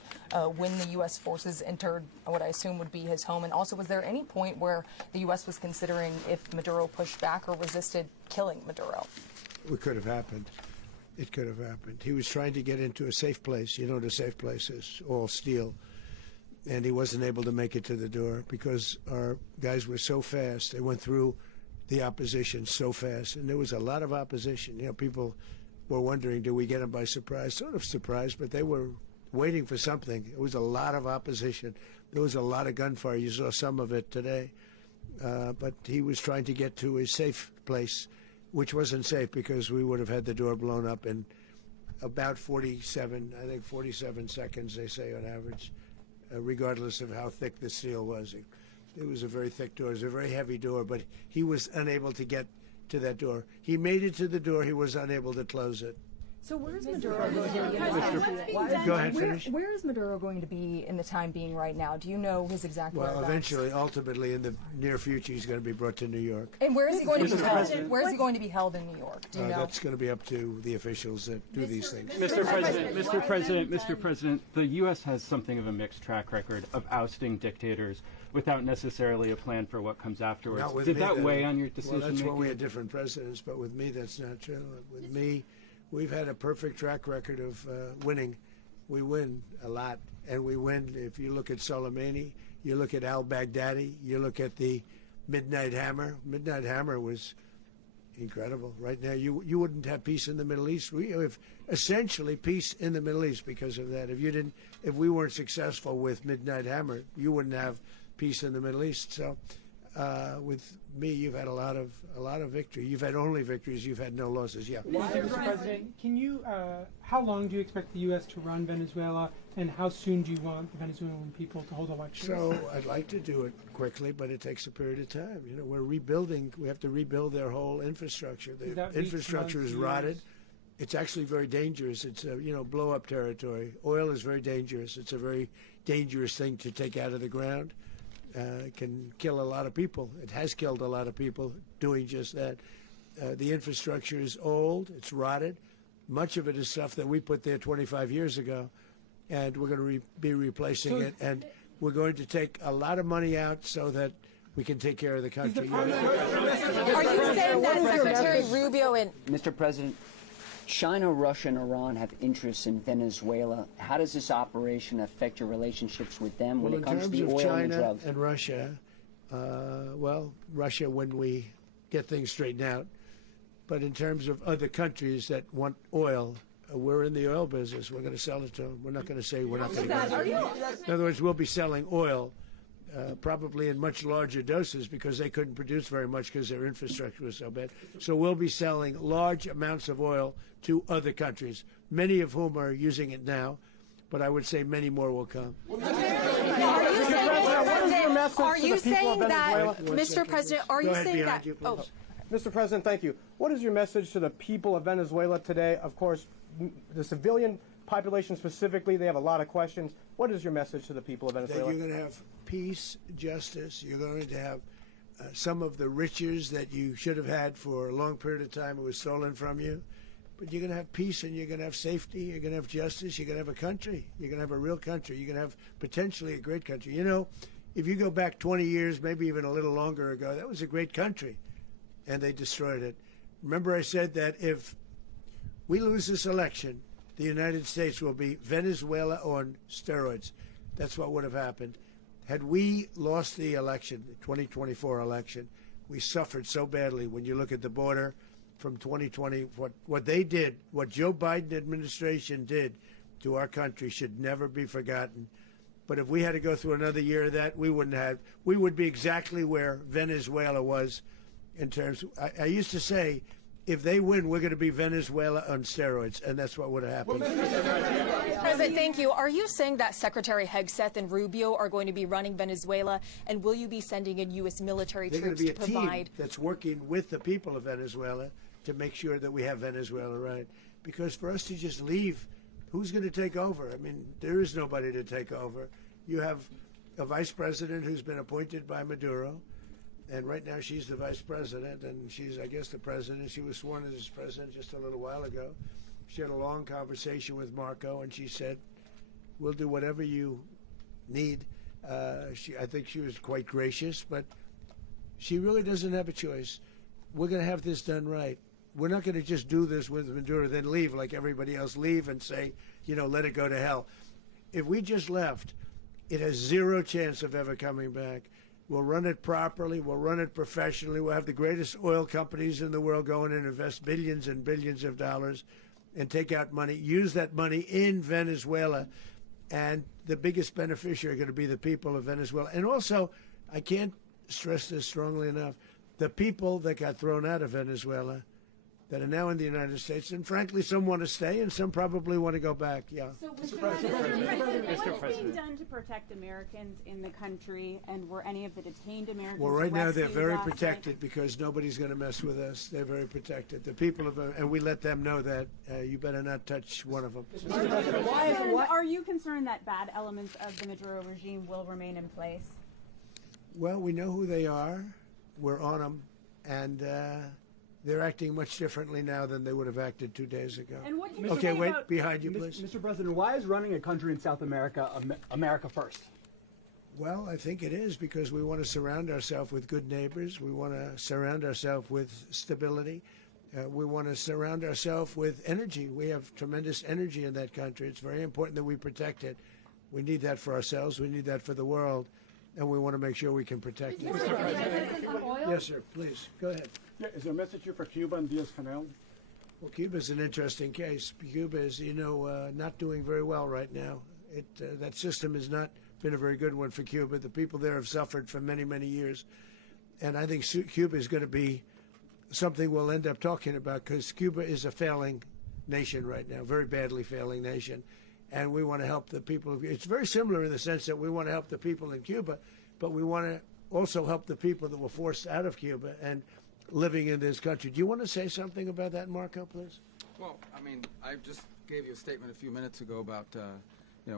when the U.S. forces entered what I assume would be his home? And also, was there any point where the U.S. was considering if Maduro pushed back or resisted killing Maduro? It could have happened. It could have happened. He was trying to get into a safe place. You know what a safe place is, all steel. And he wasn't able to make it to the door because our guys were so fast. They went through the opposition so fast. And there was a lot of opposition. People were wondering, do we get them by surprise? Sort of surprised, but they were waiting for something. It was a lot of opposition. There was a lot of gunfire. You saw some of it today. But he was trying to get to a safe place, which wasn't safe because we would have had the door blown up in about 47 seconds, they say on average, regardless of how thick the steel was. It was a very thick door. It was a very heavy door, but he was unable to get to that door. He made it to the door. He was unable to close it. So where is Maduro going to be? Go ahead, finish. Where is Maduro going to be in the time being right now? Do you know his exact Well, whereabouts? eventually, ultimately, in the near future, he's going to be brought to New York. And where is he going to be held? Where is he going to be held in New York? Do you know? That's going to be up to the officials that do these things. Mr. President, the U.S. has something of a mixed track record of ousting dictators without necessarily a plan for what comes afterwards. Not with Did me, that weigh on your decision Well, that's making? when we had different presidents, but with me, that's not true. With me, we've had a perfect track record of winning. We win a lot, and we win. If you look at Soleimani, you look at al-Baghdadi, you look at the Midnight Hammer. Midnight Hammer was incredible. Right now, you wouldn't have peace in the Middle East. We have essentially peace in the Middle East because of that. If we weren't successful with Midnight Hammer, you wouldn't have peace in the Middle East. So, with me, you've had a lot of victory. You've had only victories. You've had no losses. Yeah. Mr. President, can you? How long do you expect the U.S. to run Venezuela, and how soon do you want the Venezuelan people to hold elections? So I'd like to do it quickly, but it takes a period of time. We're rebuilding. We have to rebuild their whole infrastructure. The infrastructure is rotted. It's actually very dangerous. It's blow-up territory. Oil is very dangerous. It's a very dangerous thing to take out of the ground. can kill a lot of people. It has killed a lot of people doing just that. The infrastructure is old, it's rotted. Much of it is stuff that we put there 25 years ago, and we're going to be replacing it. And we're going to take a lot of money out so that we can take care of the country. Are you saying that Secretary Rubio and Mr. President, China, Russia, and Iran have interests in Venezuela. How does this operation affect your relationships with them when it comes to the oil and China drugs? and Russia, Russia when we get things straightened out. But in terms of other countries that want oil, we're in the oil business. We're going to sell it to them. We're not going to say we're not going to. In other words, we'll be selling oil, probably in much larger doses because they couldn't produce very much because their infrastructure was so bad. So we'll be selling large amounts of oil to other countries, many of whom are using it now, but I would say many more will come. Are you saying that, Mr. President, are you saying that? Oh. Mr. President, thank you. What is your message to the people of Venezuela today? Of course, the civilian population specifically, they have a lot of questions. What is your message to the people of Venezuela? That you're going to have peace, justice. You're going to have some of the riches that you should have had for a long period of time. It was stolen from you. But you're going to have peace and you're going to have safety. You're going to have justice. You're going to have a country. You're going to have a real country. You're going to have potentially a great country. You know, if you go back 20 years, maybe even a little longer ago, that was a great country. And they destroyed it. Remember I said that if we lose this election, the United States will be Venezuela on steroids. That's what would have happened. Had we lost the election, the 2024 election, we suffered so badly when you look at the border from 2020. What they did, what Joe Biden administration did to our country should never be forgotten. But if we had to go through another year of that, we wouldn't have. We would be exactly where Venezuela was in terms. I used to say, if they win, we're going to be Venezuela on steroids, and that's what would have happened. President, thank you. Are you saying that Secretary Hegseth and Rubio are going to be running Venezuela, and will you be sending in U.S. military They're troops going to to be a provide? team that's working with the people of Venezuela to make sure that we have Venezuela right. Because for us to just leave, who's going to take over? I mean, there is nobody to take over. You have a vice president who's been appointed by Maduro. And right now she's the vice president, and she's, I guess, the president. She was sworn as president just a little while ago. She had a long conversation with Marco, and she said, we'll do whatever you need. I think she was quite gracious, but she really doesn't have a choice. We're going to have this done right. We're not going to just do this with Maduro, then leave like everybody else, leave and say, you know, let it go to hell. If we just left, it has zero chance of ever coming back. We'll run it properly. We'll run it professionally. We'll have the greatest oil companies in the world go in and invest billions and billions of dollars and take out money, use that money in Venezuela. And the biggest beneficiary are going to be the people of Venezuela. And also, I can't stress this strongly enough, the people that got thrown out of Venezuela that are now in the United States, and frankly, some want to stay and some probably want to go back. Yeah. So, Mr. President, what's being done to protect Americans in the country, and were any of the detained Americans Well, right now they're rescued very last protected night? because nobody's going to mess with us. They're very protected. The people of, and we let them know that you better not touch one of them. Are you concerned that bad elements of the Maduro regime will remain in place? Well, we know who they are. We're on them, and they're acting much differently now than they would have acted 2 days ago. And what can you Okay, say wait, about behind you, please. Mr. President, why is running a country in South America America first? Well, I think it is because we want to surround ourselves with good neighbors. We want to surround ourselves with stability. We want to surround ourselves with energy. We have tremendous energy in that country. It's very important that we protect it. We need that for ourselves. We need that for the world. And we want to make sure we can protect it. Yes, sir. Please, go ahead. Yeah, is there a message here for Cuba and Diaz-Canel? Well, Cuba is an interesting case. Cuba is, you know, not doing very well right now. That system has not been a very good one for Cuba. The people there have suffered for many, many years. And I think Cuba is going to be something we'll end up talking about because Cuba is a failing nation right now, very badly failing nation. And we want to help the people of it's very similar in the sense that we want to help the people in Cuba, but we want to also help the people that were forced out of Cuba and living in this country. Do you want to say something about that, Marco, please? Well, I mean, I just gave you a statement a few minutes ago about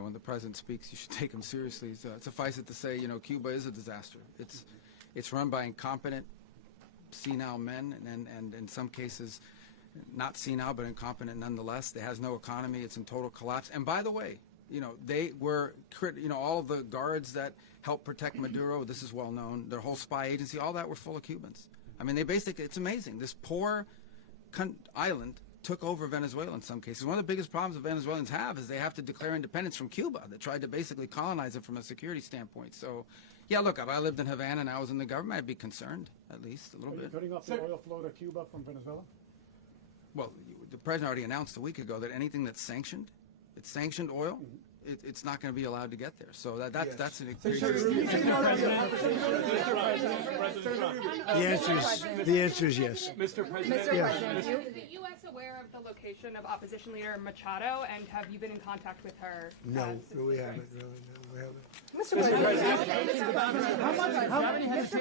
when the president speaks, you should take him seriously. So suffice it to say, Cuba is a disaster. It's run by incompetent, senile men, and in some cases, not senile but incompetent nonetheless. It has no economy. It's in total collapse. And by the way, they were, all the guards that helped protect Maduro. This is well known. Their whole spy agency, all that were full of Cubans. I mean, it's amazing. This poor island took over Venezuela in some cases. One of the biggest problems the Venezuelans have is they have to declare independence from Cuba that tried to basically colonize it from a security standpoint. So, yeah, look, if I lived in Havana and I was in the government, I'd be concerned, at least a little bit. Cutting off the oil flow to Cuba from Venezuela? Well, the president already announced a week ago that anything that's sanctioned, it's sanctioned oil, it's not going to be allowed to get there. So that's an The answer is yes. Mr. President. Mr. President, is the U.S. aware of the location of opposition leader Machado, and have you been in contact with her? No, we haven't. No, we haven't. Mr.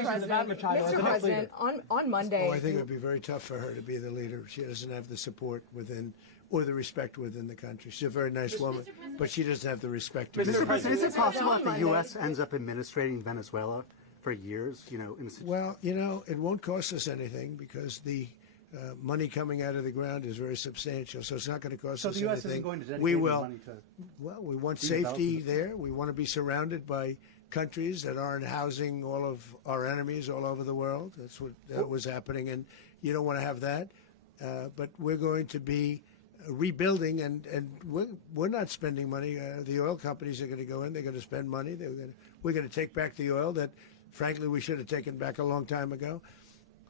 President, on Monday. Oh, I think it would be very tough for her to be the leader. She doesn't have the support within or the respect within the country. She's a very nice woman, but she doesn't have the respect. Mr. President, is it possible that the U.S. ends up administrating Venezuela for years? Well, it won't cost us anything because the money coming out of the ground is very substantial, so it's not going to cost us anything. So the U.S. isn't going to dedicate we will. Money to Well, we want safety there. We want to be surrounded by countries that aren't housing all of our enemies all over the world. That's what was happening, and you don't want to have that. But we're going to be rebuilding, and we're not spending money. The oil companies are going to go in. They're going to spend money. We're going to take back the oil that, frankly, we should have taken back a long time ago.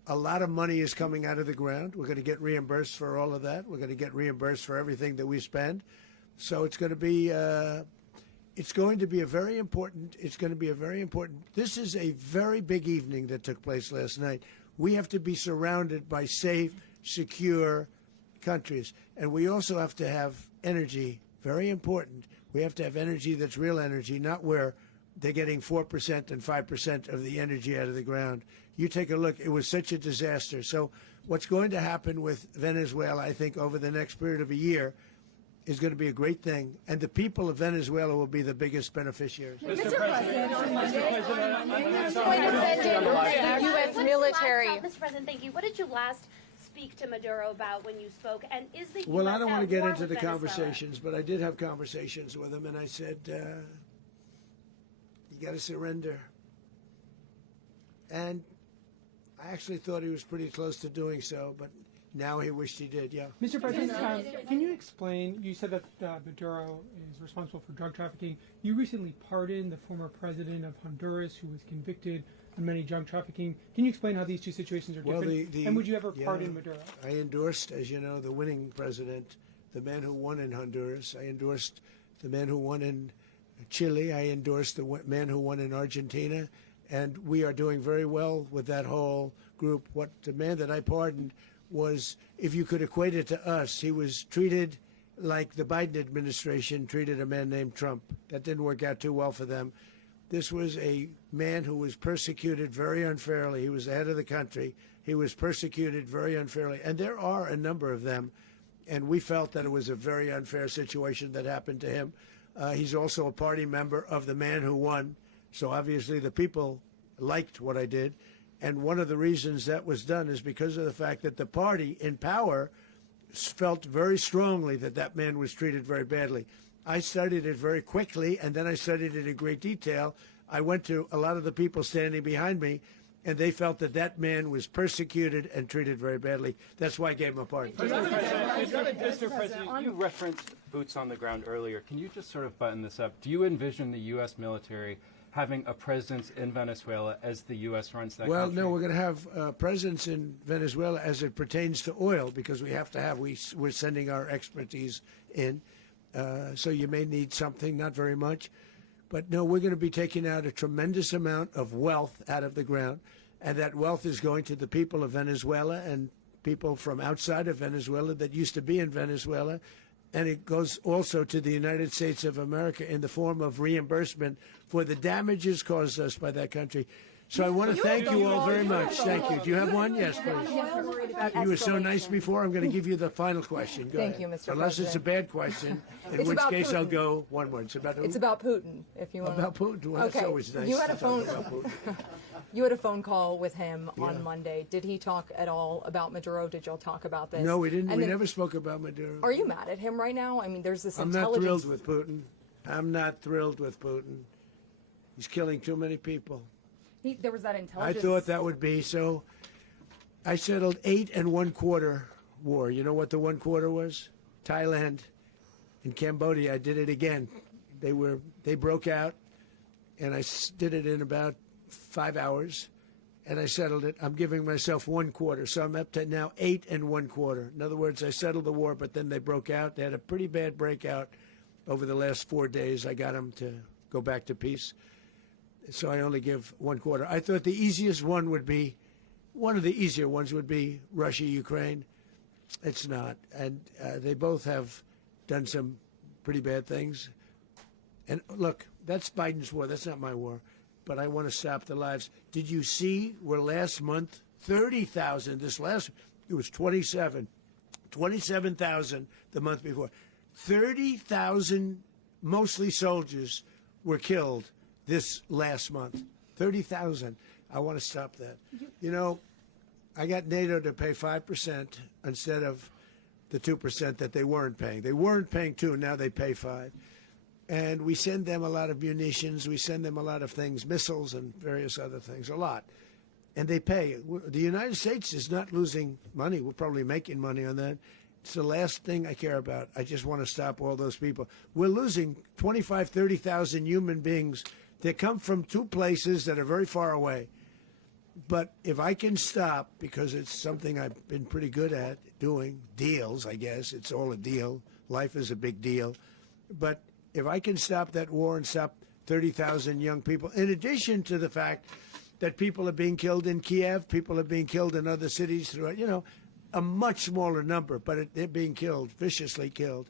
A lot of money is coming out of the ground. We're going to get reimbursed for all of that. We're going to get reimbursed for everything that we spend. So it's going to be a very important. This is a very big evening that took place last night. We have to be surrounded by safe, secure countries, and we also have to have energy. Very important. We have to have energy that's real energy, not where they're getting 4% and 5% of the energy out of the ground. You take a look. It was such a disaster. So what's going to happen with Venezuela, I think, over the next period of a year is going to be a great thing, and the people of Venezuela will be the biggest beneficiaries. Mr. President, on Monday, U.S. military. Mr. President, thank you. What did you last speak to Maduro about when you spoke? And is the Well, US I don't want to at get war into with the Venezuela? conversations, but I did have conversations with him, and I said, you got to surrender. And I actually thought he was pretty close to doing so, but now he wished he did, yeah. Mr. President, can you explain, you said that Maduro is responsible for drug trafficking. You recently pardoned the former president of Honduras who was convicted on many drug trafficking. Can you explain how these two situations are different? And would you ever pardon Maduro? I endorsed, as you know, the winning president, the man who won in Honduras. I endorsed the man who won in Chile. I endorsed the man who won in Argentina. And we are doing very well with that whole group. What the man that I pardoned was, if you could equate it to us, he was treated like the Biden administration treated a man named Trump. That didn't work out too well for them. This was a man who was persecuted very unfairly. He was the head of the country. He was persecuted very unfairly. And there are a number of them. And we felt that it was a very unfair situation that happened to him. He's also a party member of the man who won. So obviously the people liked what I did. And one of the reasons that was done is because of the fact that the party in power felt very strongly that that man was treated very badly. I studied it very quickly, and then I studied it in great detail. I went to a lot of the people standing behind me, and they felt that that man was persecuted and treated very badly. That's why I gave him a pardon. Mr. President, you referenced boots on the ground earlier. Can you just sort of button this up? Do you envision the U.S. military having a presence in Venezuela as the U.S. runs that country? No, we're going to have a presence in Venezuela as it pertains to oil, because we have to have, we're sending our expertise in. So you may need something, not very much. But no, we're going to be taking out a tremendous amount of wealth out of the ground, and that wealth is going to the people of Venezuela and people from outside of Venezuela that used to be in Venezuela. And it goes also to the United States of America in the form of reimbursement for the damages caused us by that country. So I want to thank you all very much. Thank you. Do you have one? Yes, please. You were so nice before. I'm going to give you the final question. Go Thank ahead. you, Mr. Unless President. it's a bad question, in It's which about case I'll Putin. go one word. It's about who? It's about Putin, if you want. About Putin. Well, Okay. that's always nice You had to a phone. talk about Putin. You had a phone call with him Yeah. on Monday. Did he talk at all about Maduro? Did y'all talk about this? No, we didn't. And We then- never spoke about Maduro. Are you mad at him right now? I mean, there's this I'm not intelligence. thrilled with Putin. I'm not thrilled with Putin. He's killing too many people. There was that I intelligence. thought that would be so. I settled 8 1/4 war. You know what the 1/4 was? Thailand and Cambodia. I did it again. They broke out, and I did it in about 5 hours, and I settled it. I'm giving myself 1/4, so I'm up to now 8 1/4. In other words, I settled the war, but then they broke out. They had a pretty bad breakout over the last 4 days. I got them to go back to peace. So I only give 1/4. I thought the easiest one would be, one of the easier ones would be Russia, Ukraine. It's not. And they both have done some pretty bad things. And look, that's Biden's war. That's not my war. But I want to stop the lives. Did you see where last month, 30,000, it was 27,000 the month before. 30,000, mostly soldiers, were killed this last month. 30,000. I want to stop that. You know, I got NATO to pay 5% instead of the 2% that they weren't paying. They weren't paying 2, now they pay 5. And we send them a lot of munitions, we send them a lot of things, missiles and various other things, a lot. And they pay. The United States is not losing money. We're probably making money on that. It's the last thing I care about. I just want to stop all those people. We're losing 25, 30,000 human beings. They come from 2 places that are very far away. But if I can stop, because it's something I've been pretty good at doing, deals, I guess. It's all a deal. Life is a big deal. But if I can stop that war and stop 30,000 young people, in addition to the fact that people are being killed in Kiev, people are being killed in other cities throughout, a much smaller number, but they're being killed, viciously killed.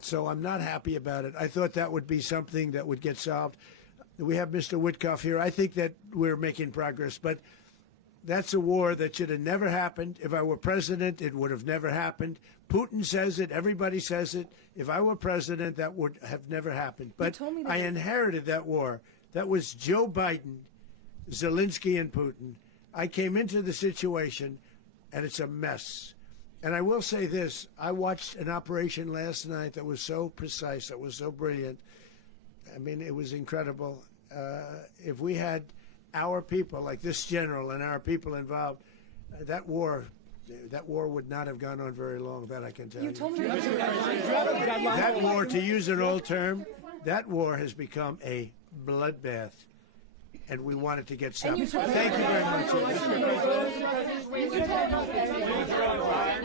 So I'm not happy about it. I thought that would be something that would get solved. We have Mr. Witkoff here. I think that we're making progress, but that's a war that should have never happened. If I were president, it would have never happened. Putin says it. Everybody says it. If I were president, that would have never happened. But I inherited that war. That was Joe Biden, Zelensky, and Putin. I came into the situation, and it's a mess. And I will say this. I watched an operation last night that was so precise, that was so brilliant. I mean, it was incredible. If we had our people, like this general and our people involved, that war would not have gone on very long, that I can tell you. You told me That war, to use an old term, that war has become a bloodbath, and we want it to get stopped. Thank you very much.